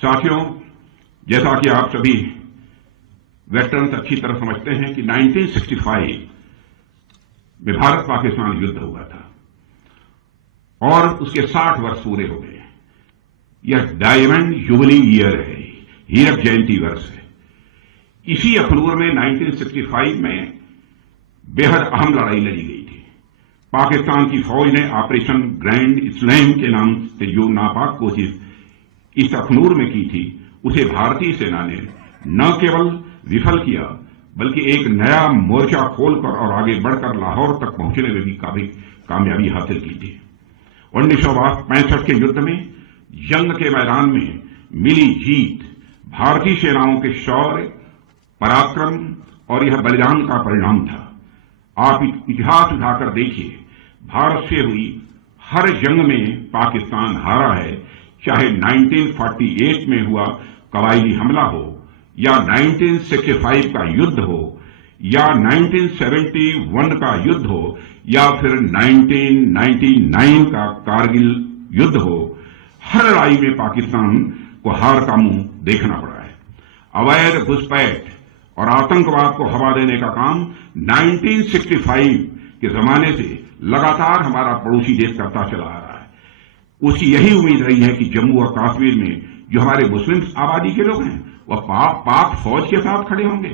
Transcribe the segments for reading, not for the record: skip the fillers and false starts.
साथियों, जैसा कि आप सभी वेटरन्स अच्छी तरह समझते हैं कि 1965 में भारत पाकिस्तान युद्ध हुआ था और उसके 60 वर्ष पूरे हो गए। यह डायमंड जुबली ईयर है, हीरक जयंती वर्ष है। इसी अखनूर में 1965 में बेहद अहम लड़ाई लड़ी गई थी। पाकिस्तान की फौज ने ऑपरेशन ग्रैंड इस्लाम के नाम से जो नापाक कोशिश इस अखनूर में की थी, उसे भारतीय सेना ने न केवल विफल किया बल्कि एक नया मोर्चा खोलकर और आगे बढ़कर लाहौर तक पहुंचने में भी काफी कामयाबी हासिल की थी। 1965 के युद्ध में जंग के मैदान में मिली जीत भारतीय सेनाओं के शौर्य, पराक्रम और यह बलिदान का परिणाम था। आप इतिहास उठाकर देखिए, भारत से हुई हर जंग में पाकिस्तान हारा है, चाहे 1948 में हुआ कबायली हमला हो या 1965 का युद्ध हो या 1971 का युद्ध हो या फिर 1999 का कारगिल युद्ध हो। हर लड़ाई में पाकिस्तान को हार का मुंह देखना पड़ा है। अवैध घुसपैठ और आतंकवाद को हवा देने का काम 1965 के जमाने से लगातार हमारा पड़ोसी देश करता चला आ रहा है। उसकी यही उम्मीद रही है कि जम्मू और कश्मीर में जो हमारे मुस्लिम आबादी के लोग हैं वह पाक फौज के साथ खड़े होंगे,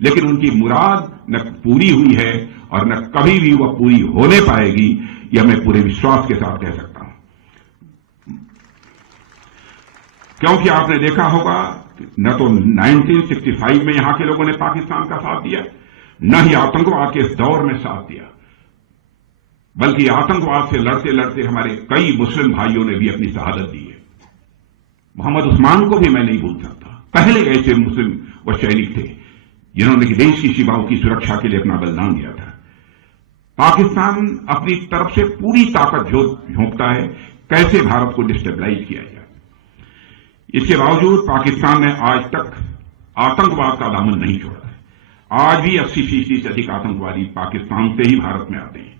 लेकिन उनकी मुराद न पूरी हुई है और न कभी भी वह पूरी होने पाएगी, यह मैं पूरे विश्वास के साथ कह सकता हूं। क्योंकि आपने देखा होगा न तो 1965 में यहां के लोगों ने पाकिस्तान का साथ दिया, न ही आतंकवाद के इस दौर में साथ दिया, बल्कि आतंकवाद से लड़ते लड़ते हमारे कई मुस्लिम भाइयों ने भी अपनी शहादत दी है। मोहम्मद उस्मान को भी मैं नहीं भूल सकता। पहले ऐसे मुस्लिम व सैनिक थे जिन्होंने देश की सीमाओं की सुरक्षा के लिए अपना बलिदान दिया था। पाकिस्तान अपनी तरफ से पूरी ताकत झोंकता है कैसे भारत को डिस्टेबलाइज किया जाए। इसके बावजूद पाकिस्तान ने आज तक आतंकवाद का दामन नहीं छोड़ा है। आज भी 80% से अधिक आतंकवादी पाकिस्तान से ही भारत में आते हैं।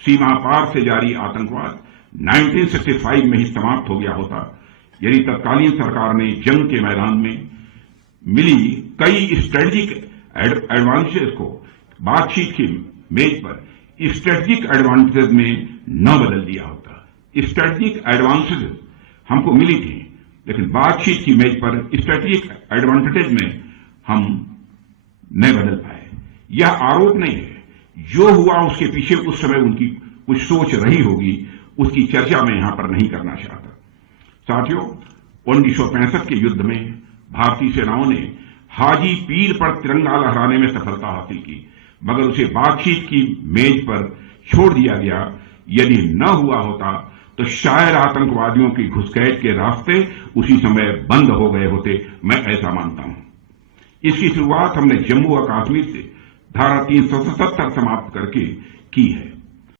सीमा पार से जारी आतंकवाद 1965 में ही समाप्त हो गया होता यदि तत्कालीन सरकार ने जंग के मैदान में मिली कई स्ट्रेटेजिक एडवांटेजेस को बातचीत की मेज पर स्ट्रेटेजिक एडवांटेजेस में न बदल दिया होता। स्ट्रेटेजिक एडवांटेजेस हमको मिली थी, लेकिन बातचीत की मेज पर स्ट्रेटेजिक एडवांटेज में हम न बदल पाए। यह आरोप नहीं है, जो हुआ उसके पीछे उस समय उनकी कुछ सोच रही होगी, उसकी चर्चा मैं यहां पर नहीं करना चाहता। साथियों, 1965 के युद्ध में भारतीय सेनाओं ने हाजी पीर पर तिरंगा लहराने में सफलता हासिल की, मगर उसे बातचीत की मेज पर छोड़ दिया गया। यदि न हुआ होता तो शायद आतंकवादियों की घुसपैठ के रास्ते उसी समय बंद हो गए होते, मैं ऐसा मानता हूं। इसकी शुरुआत हमने जम्मू और कश्मीर से धारा 377 समाप्त करके की है।